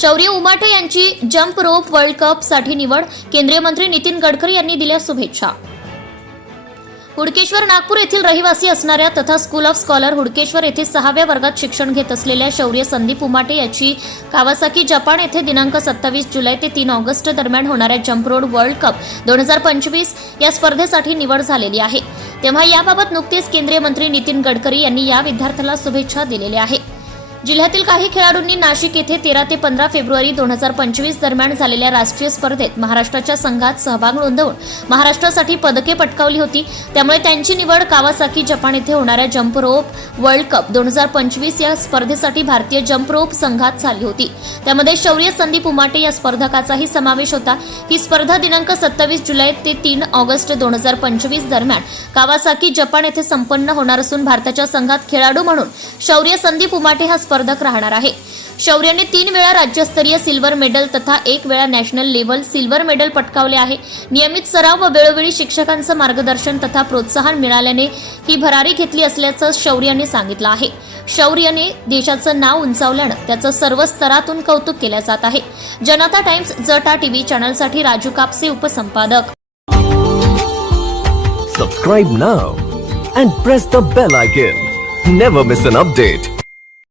शौर्य उमाटे यांची jump rope world cup साठी निवड, केंद्रीय मंत्री नितीन गडकरी यांनी दिल्या शुभेच्छा। हुडकेश्वर नागपूर येथील रहिवासी असणाऱ्या तथा स्कूल ऑफ स्कॉलर हुडकेश्वर येथे 6व्या वर्गात शिक्षण घेत असलेल्या शौर्य संदीप उमाटे याची कावासाकी जपान येथे दिनांक 27 जुलै ते 3 ऑगस्ट दरम्यान होणाऱ्या जंप रोड वर्ल्ड कप 2025 या स्पर्धेसाठी निवड झालेली आहे। तेव्हा याबाबत नुकतेच केंद्रीय मंत्री नितीन गडकरी यांनी या विद्यार्थ्याला शुभेच्छा दिलेल्या आहे। जिल्ह्यातील काही खेळाडूंनी नाशिक येथे 13 ते 15 फेब्रुवारी 2025 दरम्यान झालेल्या राष्ट्रीय स्पर्धेत महाराष्ट्राच्या संघात सहभाग नोंदवून महाराष्ट्रासाठी पदके पटकावली होती। त्यामुळे त्यांची निवड कावासाकी जपान येथे होणाऱ्या जंप रोप वर्ल्ड कप 2025 या स्पर्धेसाठी भारतीय जंप रोप संघात झाली होती। त्यामध्ये शौर्य संदीप उमाटे या स्पर्धकाचाही समावेश होता। ही स्पर्धा दिनांक 27 जुलै ते 3 ऑगस्ट 2025 दरम्यान कावासाकी जपान येथे संपन्न होणार असून भारताच्या संघात खेळाडू म्हणून शौर्य संदीप उमाटे हा स्पर्धक राहणार आहे। शौर्याने 3 वेळा राज्यस्तरीय सिल्वर मेडल तथा 1 वेळा नॅशनल लेव्हल सिल्वर मेडल पटकावले आहे। नियमित सराव व वेळोवेळी शिक्षकांचं मार्गदर्शन तथा प्रोत्साहन मिळाल्याने ही भरारी घेतली असल्याचं शौर्याने सांगितलं आहे। शौर्याने देशाचं नाव उंचावल्यानं त्याचं सर्व स्तरातून कौतुक केलं जात आहे। जनता टाइम्स जटा टीव्ही चॅनलसाठी राजू कापसे उपसंपादक। Subscribe now and press the bell icon. Never miss an update.